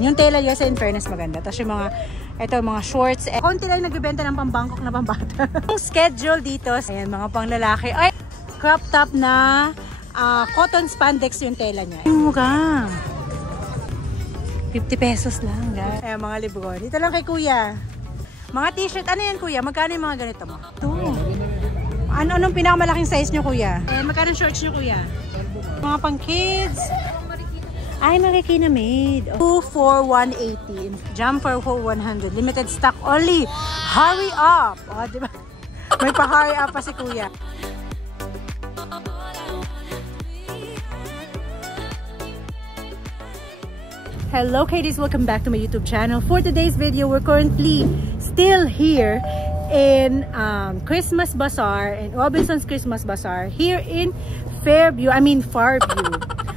Yung tela niya sa in fairness maganda. Tapos yung mga, ito mga shorts. Konti lang nagbibenta ng pambangkok na pambata. Yung schedule dito, ayan mga pang lalaki. Ay, crop top na cotton spandex yung tela niya. Yung mukha. 50 pesos lang, guys. Ayan mga libro. Dito lang kay kuya. Mga t-shirt. Ano yan kuya? Magkano yung mga ganito mo? Ito. Anong pinakamalaking size nyo kuya? Magkano shorts nyo kuya? Mga pang kids. Ay, Marikina made. 2 for 180. Jump for 100. Limited stock only. Hurry up! O, diba? May pa-hurry up pa si kuya. Hello, Katie's. Welcome back to my YouTube channel. For today's video, we're currently still here in Christmas Bazaar, in Robinson's Christmas Bazaar, here in Fairview.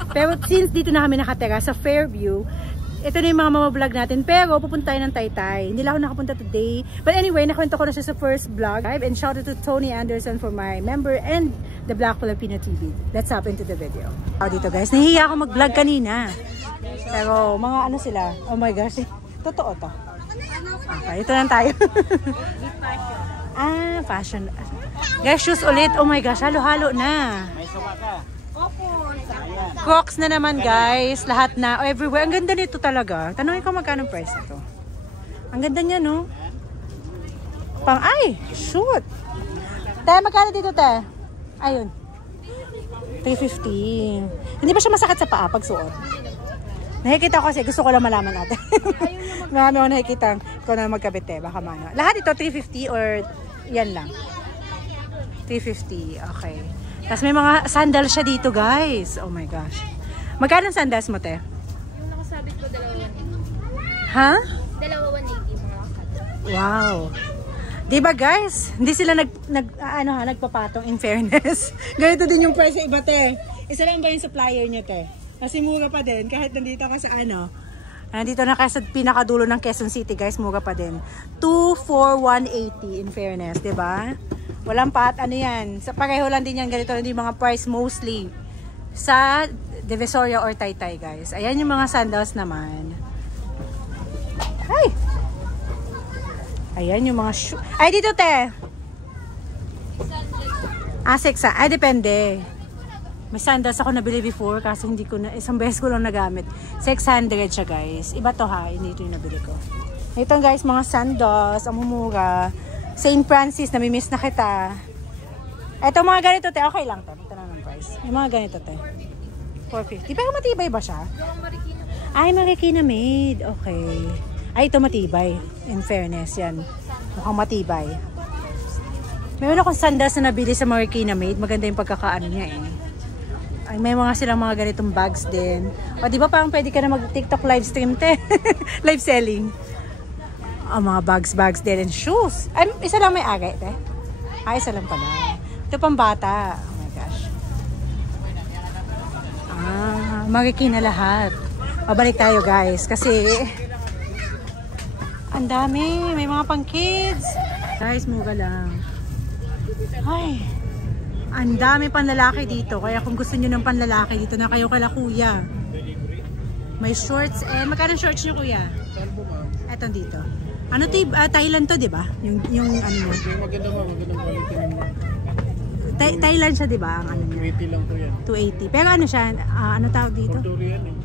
Pero since dito na kami nakatira sa Fairview, ito na yung mga mamablog natin. Pero pupunta tayo ng Taytay. Hindi lang ako nakapunta today. But anyway, nakwento ko na siya sa first vlog. And shout out to Tony Anderson for my member and the Black Filipino TV. Let's hop into the video. Dito guys, nahihiya ako mag-vlog kanina. Pero mga ano sila. Oh my gosh. Totoo to. Okay, ito lang tayo. Fashion. Guys, shoes ulit. Oh my gosh, halo-halo na. Crocs na naman guys, lahat na, everywhere. Ang ganda nito talaga. Tanongin ko magkano price ito. Ang ganda niya, no? Shoot! Te, magkano dito, te? Ayun. 350. Hindi ba siya masakit sa paa pag suot? Nakikita ko kasi, gusto ko lang malaman natin. Ano nakikita ko na magkabit, te. Baka mano. Lahat ito, 350 or yan lang? 350, okay. Tapos may mga sandals siya dito, guys. Oh my gosh. Magkano sandals mo, te? Yung nakasabit ko, 280. Ha? 280 mga kasabit. Wow. Diba, guys? Hindi sila nagpapatong in fairness. Ganito din yung price sa iba, te. Isa lang ba yung supplier niyo, te? Kasi mura pa din. Kahit nandito ka sa nandito na kayo sa pinakadulo ng Quezon City, guys. Mura pa din. 2 for 180 in fairness, diba? Walang yan. Sa pareho lang din yan. Ganito lang din yung mga price mostly sa Divisoria or Taytay, guys. Ayan yung mga sandals naman. Ay! Ayan yung mga shoe. Ay, dito, te! 600. Depende. May sandals ako nabili before kasi hindi ko na, isang beses ko lang nagamit. 600 siya, guys. Iba to ha. Hindi ito yung nabili ko. Ito, guys, mga sandals. Ang mumura. St. Francis, namimiss na kita. Eto mga ganito, te. Okay lang to. Ito na ng price. Yung mga ganito, te. 450. Pero matibay ba siya? Ay, Marikina made. Okay. Ay, ito matibay. In fairness, yan. Mukhang matibay. Meron akong sandals na nabili sa Marikina made. Maganda yung pagkakaano niya eh. Ay, may mga silang mga ganitong bags din. O, di ba parang pwede ka na mag-TikTok live stream, te? Live selling. Mga bags din and shoes. Ay, isa lang may agay, te. Isa lang pala. Ito pang bata. Oh my gosh. Marikina lahat. Pabalik tayo, guys. Kasi, ang dami. May mga pang kids. Guys, mura lang. Ay, ang dami panlalaki dito. Kaya kung gusto nyo ng panlalaki dito na kayo kala kuya. May shorts. Magkano shorts nyo, kuya? Eto dito. Ano to, Thailand to, di ba? Yung ano mo. Magandang quality naman. Thailand siya, di ba? Ang ano niya. 280 lang po yan. 280. Pero ano siya? Ano tawag dito? Cordorian eh.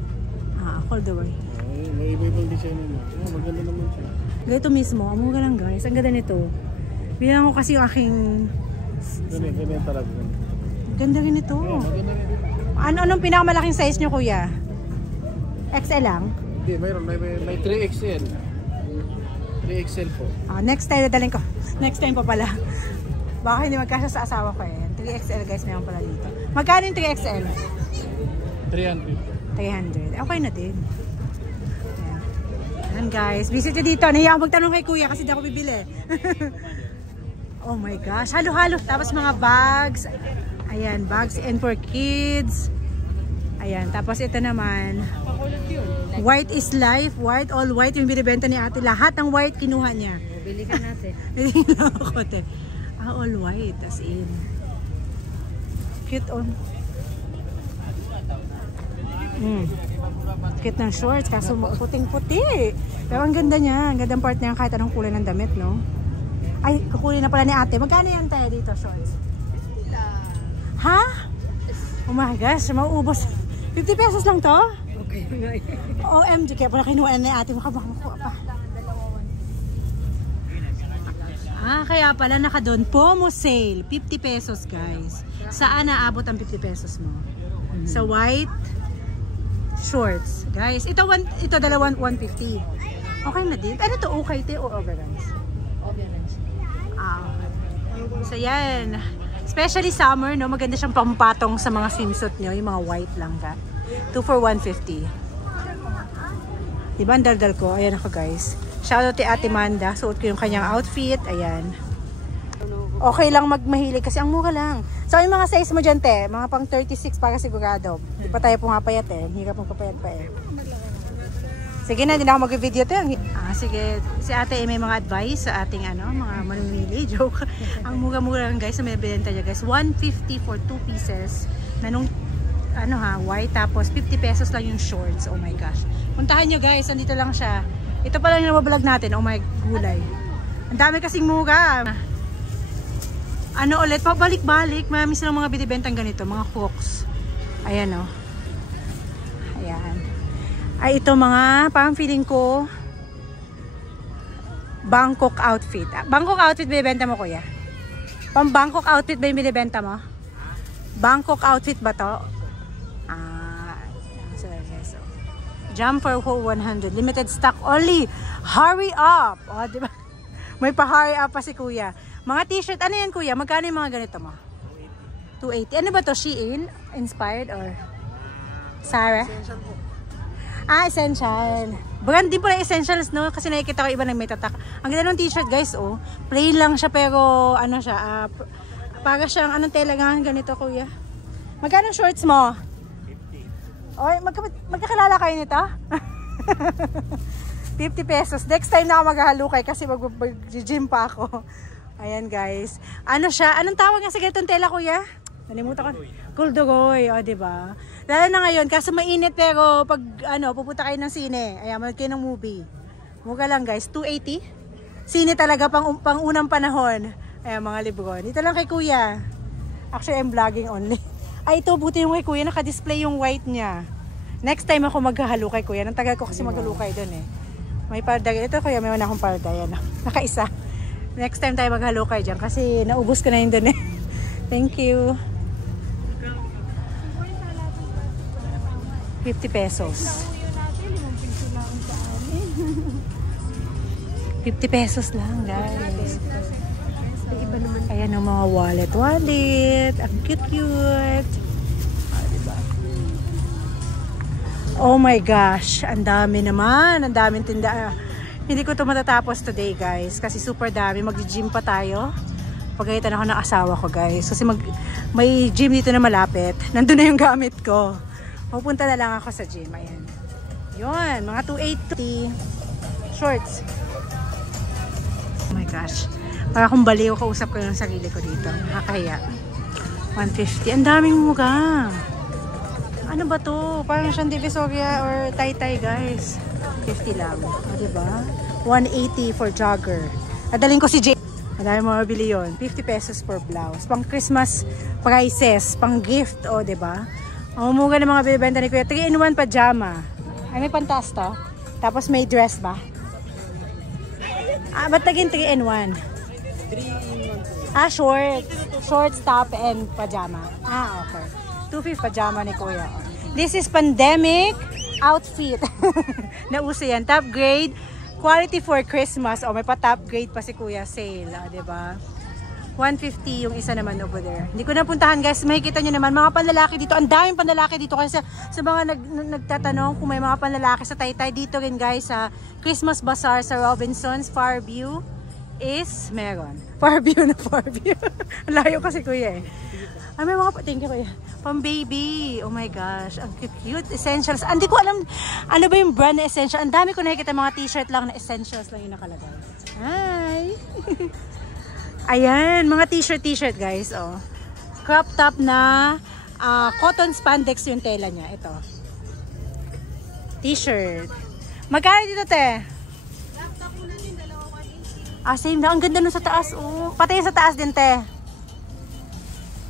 Corduroy. May iba-ibang design naman. Maganda naman siya. Ganito mismo. Ang mura lang, guys. Ang ganda nito. Bilang ko kasi yung aking... Ganyan talaga. Ganda rin ito. Maganda rin. Anong pinakamalaking size nyo, kuya? XL lang? Hindi, mayroon. May 3XL. 3XL po. Next time dadalhin ko. Next time pa pala. Baka hindi magkasya sa asawa ko eh. 3XL guys, meron pala dito. Magkano yung 3XL? 300. 300. Okay na din. Ayan guys. Visit nyo dito. Nahiya ako magtanong kay kuya kasi di ako bibili. Oh my gosh. Halo-halo. Tapos mga bags. Ayan. Bags and for kids. Ayan. Tapos ito naman. White is life. White, all white yung binibenta ni ate. Lahat ng white kinuha niya. Bili ka natin. Bili lang ako. All white. As in. Cute on. Cute ng shorts, kaso puting-puti. Pero ang ganda niya. Ang gandang part niya kahit anong kulay ng damit, no? Ay, kukulay na pala ni ate. Magkano yan tayo dito, shorts? Ha? Oh my gosh, mauubos. 50 pesos lang to? Okay. OMG, kaya pala kinuha ni ate. Makuha pa. Kaya pala naka doon. Promo sale. 50 pesos, guys. Saan naabot ang 50 pesos mo? Sa white shorts. Guys, ito dalawang 150. Okay na din. Ano to? Okay, te o overruns? Overruns. So, yan. Especially summer, no? Maganda siyang pampatong sa mga swimsuit nyo. Yung mga white lang ka. 2 for 150. Diba ang daldal ko? Ayan ako, guys. Shoutout kay Ate Manda. Suot ko yung kanyang outfit. Ayan. Okay lang magmahilig kasi ang mura lang. So, yung mga size mo dyan, te. Mga pang 36 para sigurado. Hindi pa tayo pumapayat eh. Hirap magpapayat pa eh. Sige na, hindi na ako mag-video to. Sige. Si ate may mga advice sa ating mga manumili. Joke. Ang mura-mura lang guys. May benta niya guys. 150 for 2 pieces. Na nung white. Tapos 50 pesos lang yung shorts. Oh my gosh. Puntahan nyo guys. Andito lang siya. Ito pa lang yung nabablog natin. Oh my gulay. Ang dami kasing mura. Ulit? Pabalik-balik. Marami silang mga binibentang ganito. Mga Crocs. Ayan o. Ayan. Ay ito mga, parang feeling ko Bangkok outfit. Bangkok outfit binibenta mo kuya? Pang Bangkok outfit ba yung binibenta mo? Bangkok outfit ba to? So, jumper for 100. Limited stock only. Hurry up! O, diba? May pa-hurry up pa si kuya. Mga t-shirt, ano yan kuya? Magkano yung mga ganito mo? 280. Ano ba to? Shein? Inspired or Sarah? Essential. Brand din po ng essentials, no? Kasi nakikita ko iba na may tatak. Ang ganda ng t-shirt, guys, oh. Plain lang siya, pero ano siya, para siyang, anong tela nga, ganito, kuya? Magkano shorts mo? 50. Oy, magkakilala kayo nito? 50 pesos. Next time na ako maghahalukay kasi mag-gym pa ako. Ayan, guys. Ano siya? Anong tawag nga sa ganitong tela, kuya? Nalimutan ko. Kulduroy, o, diba? Lalo na ngayon, kasi mainit pero pag pupunta kayo ng sine, ayan, manood kayo ng movie. Mura lang guys, 280. Sine talaga pang unang panahon. Ayan, mga libro. Dito lang kay kuya. Actually, I'm vlogging only. Ay, ito, buti yung kay kuya, naka-display yung white niya. Next time ako maghahalo kay kuya. Nang tagal ko kasi maghalukay doon eh. May parda. Ito kuya, may una akong parda. Yan, nakaisa. Next time tayo maghalukay dyan kasi naubos ko na yun doon eh. Thank you. 50 pesos. 50 pesos lang, guys. Ayan ang mga wallet. Ang cute. Diba? Oh my gosh. Ang dami naman. Ang daming tinda. Hindi ko ito matatapos today, guys. Kasi super dami. Mag-gym pa tayo. Pagkaitan ako ng asawa ko, guys. Kasi may gym dito na malapit. Nandun na yung gamit ko. Pupunta na lang ako sa gym. Ayan. Yun. Mga 280 shorts. Oh my gosh. Para akong baliw, kausap ko yung sarili ko dito. Nakakahiya. 150. Ang daming mura. Ano ba to? Parang siyang Divisoria or Taytay, guys. 50 lang. O, diba? 180 for jogger. Adaling ko si Jay. Madami mo mabili yun. 50 pesos per blouse. Pang Christmas prices. Pang gift. O, diba? Ang umuga ng mga binibenta ni Kuya. 3-in-1 pajama. Ay, may pantas to. Tapos may dress ba? Ba't naging 3-in-1? 3-in-1. Short. Shorts, top, and pajama. Okay. 250 pajama ni Kuya. This is pandemic outfit. Nauso yan. Top grade. Quality for Christmas. May pa-top grade pa si Kuya. Sale. Diba? 150 yung isa naman over there. Hindi ko napuntahan guys. Makikita nyo naman mga panlalaki dito. Ang daming panlalaki dito. Kasi sa mga nagtatanong kung may mga panlalaki sa Taytay dito rin guys sa Christmas Bazaar sa Robinsons Farview is meron. Farview. Layo kasi kuya eh. May mga thank you kuya. Pang baby. Oh my gosh. Ang cute. Essentials. Hindi ko alam ano ba yung brand na essential. Ang dami ko nakikita mga t-shirt lang na essentials lang yung nakalagay. Hi! Ayan, mga t-shirt guys, Crop top na cotton spandex yung tela niya. Ito. T-shirt. Magkano dito, te? Ah, same na. Ang ganda nun sa taas. Oh. Pati sa taas din, te.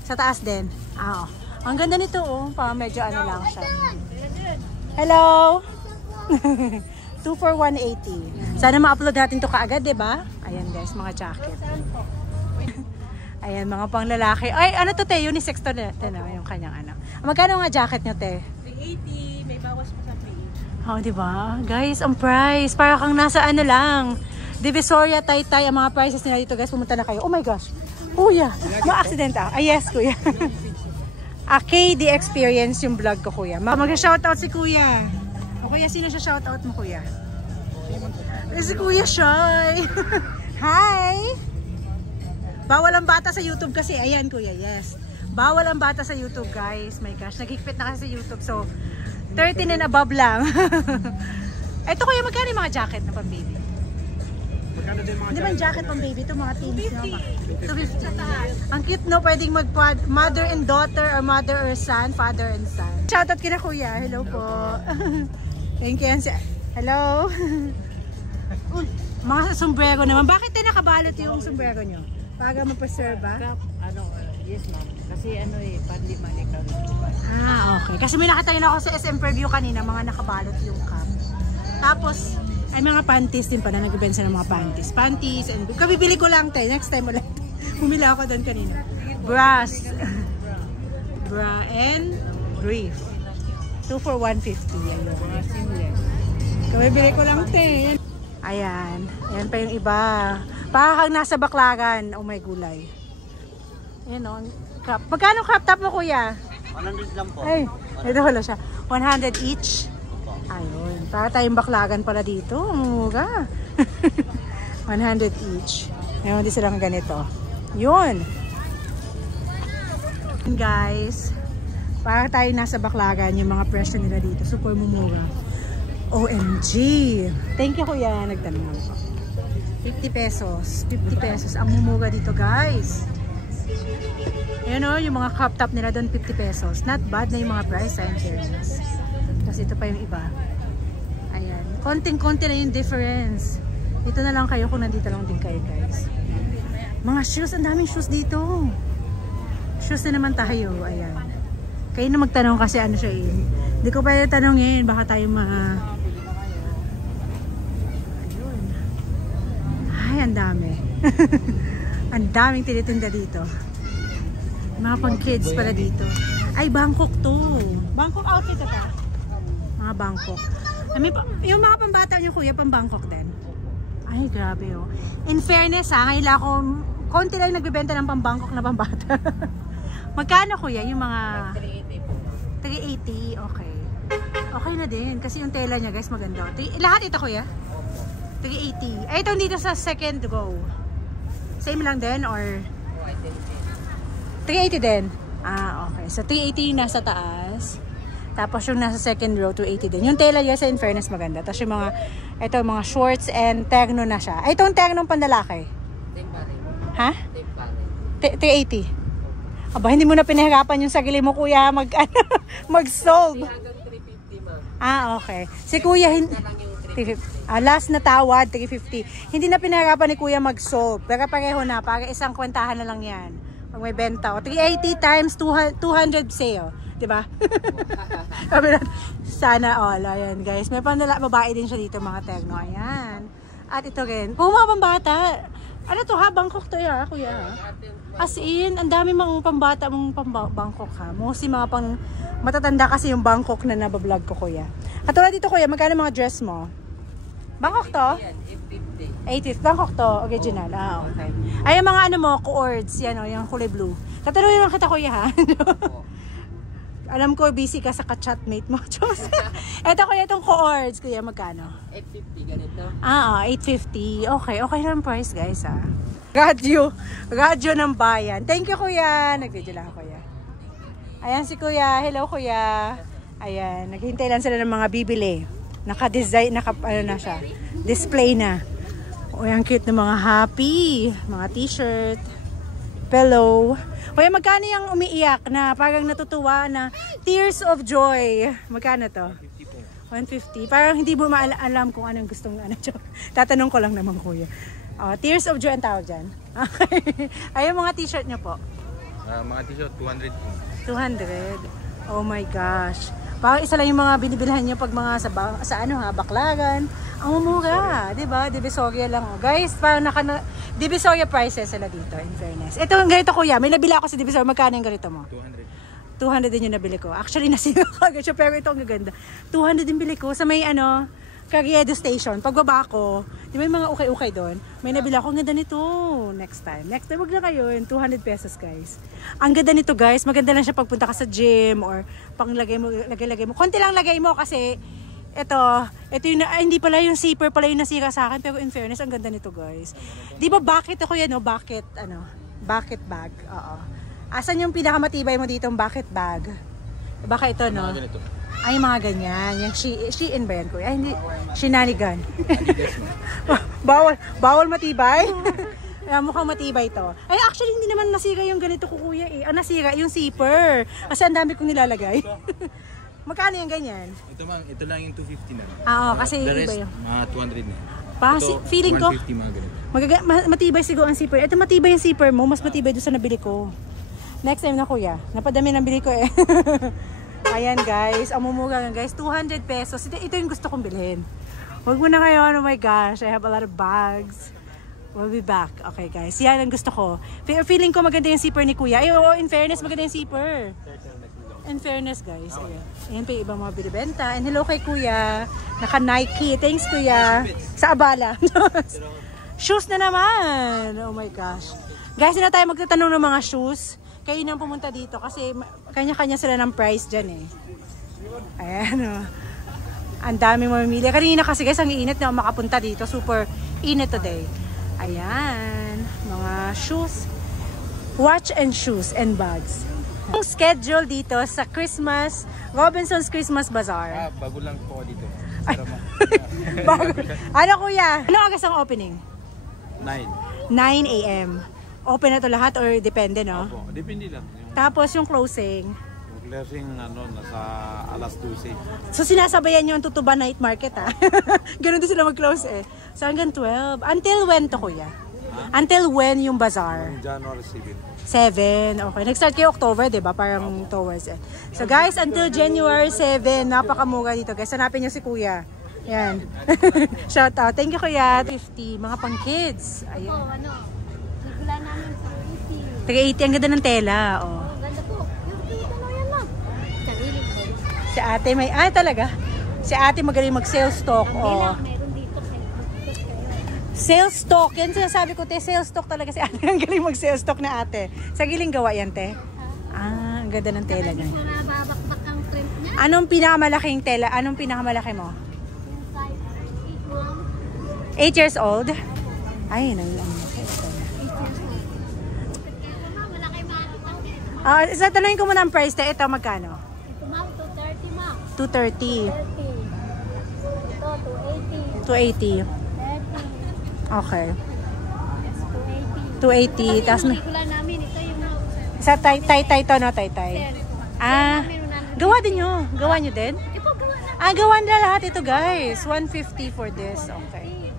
Sa taas din. Ah, oh. Ang ganda nito, oh. Medyo ano lang siya. Hello! 2 for 180. Sana ma-upload natin to kaagad, diba? Ayan guys, mga jacket. Ayan, mga pang lalaki. Ay, ano to, te? Unisex to, te, no? Yung kanyang ano. Magkano nga jacket nyo, te? 380. May bawas pa sa 380. Oh, diba? Guys, ang price. Para kang nasa ano lang. Divisoria, Taytay, ang mga prices nila dito, guys. Pumunta na kayo. Oh my gosh. Kuya, ma-accident ah. Ay, yes, kuya. KD Experience yung vlog ko, kuya. Mag-shoutout si kuya. O kuya, sino siya shoutout mo, kuya? Si Kuya Shoy. Hi! Bawal ang bata sa YouTube kasi. Ayan, kuya, yes. Bawal ang bata sa YouTube, guys. My gosh, naghigpit na kasi sa YouTube. So, 13 and above lang. Ito, kuya, magkano yung mga jacket na pang baby? Hindi ba yung jacket pang baby? Ito mga teens. 250. Ang cute, no? Pwedeng mother and daughter or mother or son, father and son. Shoutout kina kuya. Hello po. Thank you. Hello. Mga sombrero naman. Bakit tayo nakabalot yung sombrero nyo? Para ma-preserve ba? Yes ma'am. Kasi ano panliman ikaw. Ah, okay. Kasi may nakita yun ako sa SM Preview kanina, mga nakabalot yung cap. Tapos, ay mga panties din pa na nag-bensa ng mga panties. Panties and kabibili ko lang tayo. Next time ulit. Bumili ako doon kanina. Bras. Bra and brief. 2 for 150. Ayun. Kabibili ko lang tayo. Ayan. Ayan pa yung iba. Parang nasa Baklaran. Oh my gulay. Ayan o. Crop. Magkano crop top mo, kuya? 100 lang po. Ay, ito wala siya. 100 each. Ayun. Para tayong Baklaran pala dito. Mura. 100 each. Ayun, di silang ganito. Yun. Guys. Para tayo nasa Baklaran, yung mga presyo nila dito. Super mumura. OMG. Thank you, kuya. Nagtanong ako. 50 pesos. 50 pesos. Ang mumura dito, guys. Ayan o, yung mga crop top nila doon, 50 pesos. Not bad na yung mga price, in fairness. Tapos ito pa yung iba. Ayan. Konting-konti na yung difference. Dito na lang kayo kung nandito lang din kayo, guys. Mga shoes. Ang daming shoes dito. Shoes na naman tayo. Ayan. Kayo na magtanong kasi ano siya eh. Hindi ko pa yung tanongin. Baka tayo Ayun. Ay, ang dami. Ang daming tinitinda dito. Mga pang kids pala dito. Ay, Bangkok to. Bangkok outfit ito. Mga Bangkok. Yung mga pambata nyo, kuya, pang Bangkok din. Ay, grabe oh. In fairness ha, ngayon ako, konti lang nagbibenta ng pang Bangkok na pambata. Magkano kuya? Yung mga 380. 380, okay. Okay na din. Kasi yung tela niya guys, maganda. Lahat ito kuya? 380. Ay, itong dito sa second row. Same lang din or 380 din? Ah, okay. So 380 yung nasa taas. Tapos yung nasa second row, 280 din. Yung tela niya sa in fairness maganda. Tapos yung mga, ito mga shorts and terno na siya. Ay, itong terno panlalaki. Ha? 380. Aba, hindi mo na pinahirapan yung sagili mo, kuya, mag-solve. Ah, okay. Si kuya, last na tawad, 350. Hindi na pinahirapan ni kuya mag-solve. Pero pareho na, para isang kwentahan na lang yan. Pag may benta. O, 380 times 200 sale. Diba? Sana all. Ayan, guys. May babae din siya dito, mga terno. Ayan. At ito rin. Kung mga pambata, ano to ha? Bangkok to ya, kuya. As in, ang dami mga pambata mong Bangkok ha. Mostly mga pang matatanda kasi yung Bangkok na nabablog ko, kuya. Katulad dito, kuya, magkano mga dress mo? Bangkok to? 850. Bangkok to, original. Ah, okay. Ay, yung mga ano mo, cords, yan o, yung kulay blue. Tatanungin lang kita, kuya ha. Alam ko, busy ka sa ka-chatmate mo. Ito kuya, itong cords, kuya, magkano? 850, ganito. Ah, 850. Okay, okay lang price, guys ha. Radyo ng bayan. Thank you, kuya. Nag-video lang ako, kuya. Ayan si kuya. Hello, kuya. Ayan, naghihintay lang sila ng mga bibili. Naka-design, ano na siya. Display na. O, yung cute ng mga happy. Mga t-shirt. Pillow. Kuya, magkano yung umiiyak na parang natutuwa na tears of joy? Magkano to? 150. Parang hindi mo alam kung anong gustong ano. Tatanong ko lang naman kuya. Tears of Joy ang tawag dyan. Okay. Ayun mga t-shirt nyo po. Mga t-shirt, 200 po. 200. Oh my gosh. Parang isa lang yung mga binibilhan nyo pag mga sa ano ha, Baklagan. Ang mumura, di ba? Divisoria lang. Oh. Guys, parang Divisoria prices sila dito, in fairness. Ito yung ganito kuya, may nabila ako sa Divisoria. Magkano yung ganito mo? 200 din yung nabili ko. Actually, nasira ko agad siya, pero ito ang gaganda. 200 din bili ko sa may ano, Carriedo Station. Pagbaba ko, di ba yung mga ukay-ukay doon? May nabila ako, ang ganda nito. Next time, wag na kayo, 200 pesos guys. Ang ganda nito guys, maganda lang siya pagpunta ka sa gym or panglagay mo, lagay mo. Konti lang lagay mo kasi ito yung, hindi pala yung zipper pala yung nasira sa akin, pero in fairness, ang ganda nito guys. Di ba bucket ako yan, no? Bucket bag. Oo. Asan yung pinakamatibay mo dito, bucket bag? Baka ito, no? Ay, mga ganyan. Yung Shein ba yan, kuya? Ay, hindi. Shinanigan. bawal matibay. Mukhang matibay to. Ay, actually, hindi naman nasira yung ganito ko, kuya. Ang nasira yung zipper. Kasi ang dami kong nilalagay. Magkano yung ganyan? Ito lang yung 250 na. Oo, kasi the rest, iba yung mga 200 na. Feeling ko, 150 mga ganito. matibay siguro ang zipper. Ito matibay yung zipper mo. Mas matibay doon sa nabili ko. Next time na kuya. Napadami ng bili ko eh. Ayan guys. Ang mumura nga guys. 200 pesos. Ito yung gusto kong bilhin. Huwag mo na ngayon. Oh my gosh. I have a lot of bags. We'll be back. Okay guys. Yan ang gusto ko. Feeling ko maganda yung zipper ni kuya. Ay, in fairness maganda yung zipper. In fairness guys. Ayan. Ayan pa yung ibang mga binibenta. And hello kay kuya. Naka Nike. Thanks kuya. Sa abala. Shoes na naman. Oh my gosh. Guys, na tayo magtatanong ng mga shoes. Kayo nang pumunta dito kasi kanya-kanya sila ng price dyan eh. Ayan o. Ang dami mamimili. Kanina kasi guys, ang iinit na makapunta dito. Super init today. Ayan. Mga shoes. Watch and shoes and bags. Ang schedule dito sa Christmas, Robinson's Christmas Bazaar. Bago lang po dito. Bago. Ano kuya? Ano oras ang opening? 9 a.m. Open na to lahat or depende, no? Opo, depende lang. Tapos yung closing? Yung closing, nasa alas 12. So sinasabayan nyo ang Tutuban Night Market, ha? Ganun din sila mag-close, eh. So hanggang 12. Until when to, kuya? Until when yung bazaar? January 7. Okay. Nag-start kayo October, di ba? Parang towards it. So guys, until January 7, napakamura dito, guys. Hanapin nyo si kuya. Yan. Shout out. Thank you, kuya. 50. Mga pang kids. Ayan. Wala namin 380. 380. Ang ganda ng tela. Oh. Ganda po. Yung yan lang. Sarili ko. Si ate may... talaga? Si ate magaling mag-sales stock. Oh. Meron dito. Sales stock. Yan sinasabi ko, te. Sales stock talaga si ate. Ang galing mag-sales stock na ate. Sa giling gawa yan, te. Ang ganda ng tela niya. Nababakbak ang print niya. Anong pinakamalaking tela? Anong pinakamalaki mo? Yung size 8 ma'am. 8 years old? Ay, isa tanongin ko muna ang price te. Ito magkano? Ito ma'am, 230 ma'am. 230. 30. Ito, 280. 280. 30. Okay. 280. 280. Tapos Yung pelikula namin, ito yung sa tay-tay to, no? Tay-tay. Gawa din nyo. Gawa nyo din? Gawa nila lahat ito guys. 150 for this. Okay.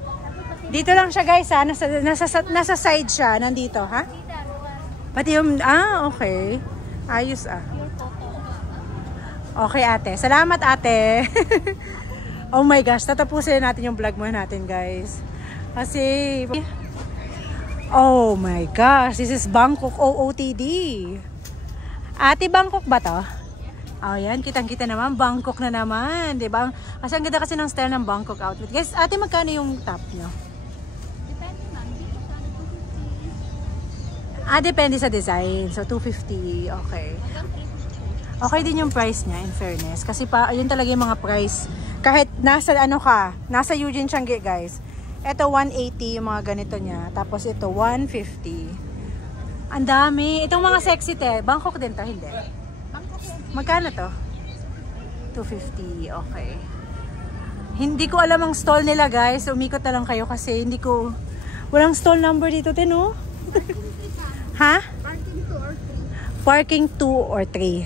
Dito lang siya guys ha. Nasa side siya. Nandito ha. Pati yung, okay. Ayos Okay ate. Salamat ate. Oh my gosh. Tatapusin natin yung vlog mo natin guys. Kasi, oh my gosh. This is Bangkok OOTD. Ate, Bangkok ba to? Oh yan. Kitang-kita naman. Bangkok na naman. Diba? Kasi ang ganda kasi ng style ng Bangkok outfit. Guys, ate magkano yung top nyo? Depende sa design. So, 250. Okay. Okay din yung price niya, in fairness. Kasi yun talaga yung mga price. Kahit nasa nasa Eugene Changi, guys. Ito, 180 yung mga ganito niya. Tapos ito, 150. Ang dami. Itong mga sexy te. Bangkok din to, hindi? Magkano to? 250. Okay. Hindi ko alam ang stall nila, guys. Umikot na lang kayo kasi walang stall number dito, te, no? Ha? Parking 2 or 3. Parking 2 or 3.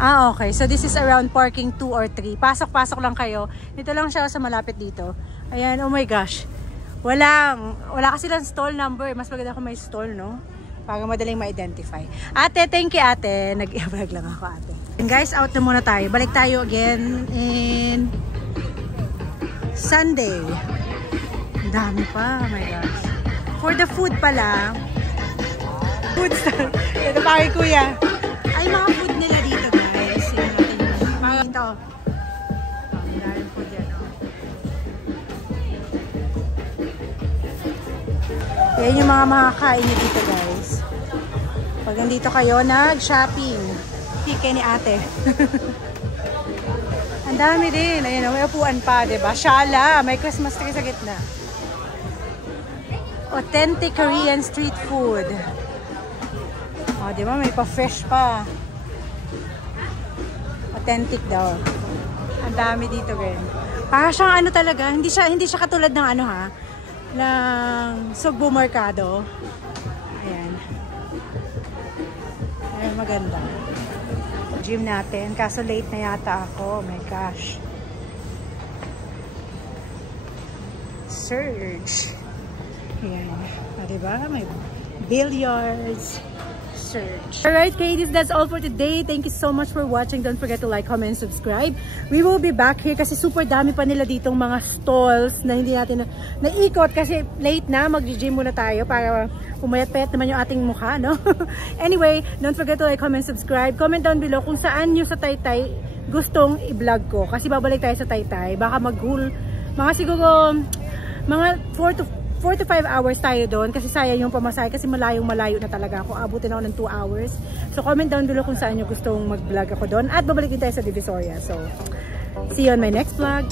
Ah, okay. So this is around parking 2 or 3. Pasok-pasok lang kayo. Dito lang siya sa malapit dito. Ayan, oh my gosh. Wala kasi lang stall number. Mas maganda kung may stall, no? Para madaling ma-identify. Ate, thank you ate. Nag-vlog lang ako ate. And guys, out na muna tayo. Balik tayo again in Sunday. Ang dami pa. Oh my gosh. For the food pala. Food stall. Ito pa kay kuya. Ay, mga food nila dito guys. Yung natin. Mga ito. Ang daming food yan. Yan yung mga makakain nyo dito guys. Pag nandito kayo, nag-shopping. Tike ni ate. Ang dami din. Ayan, may upuan pa, diba? Shala, may Christmas tree sa gitna. Authentic Korean street food. O, diba? May pa-fresh pa. Authentic daw. Ang dami dito rin. Para siyang ano talaga, hindi siya katulad ng ano ha, ng Sugbo Mercado. Ayan. Ayan, maganda. Gym natin. Kaso late na yata ako. Oh my gosh. Surge. Ayan. O, diba? May billiards. Surge. Alright, Katie's, that's all for today. Thank you so much for watching. Don't forget to like, comment, and subscribe. We will be back here kasi super dami pa nila ditong mga stalls na hindi natin naikot kasi late na. Mag-gym muna tayo para pumayat-payat naman yung ating mukha, no? Anyway, don't forget to like, comment, subscribe. Comment down below kung saan nyo sa Taytay gustong i-vlog ko. Kasi babalik tayo sa Taytay. Baka mag-haul. Mga siguro, mga 4 to 5 hours tayo doon kasi sayang yung pamasahe kasi malayo na talaga ako. Abutin ako ng 2 hours. So comment down below kung saan nyo gustong mag-vlog ako doon at babalik din tayo sa Divisoria. So see you on my next vlog.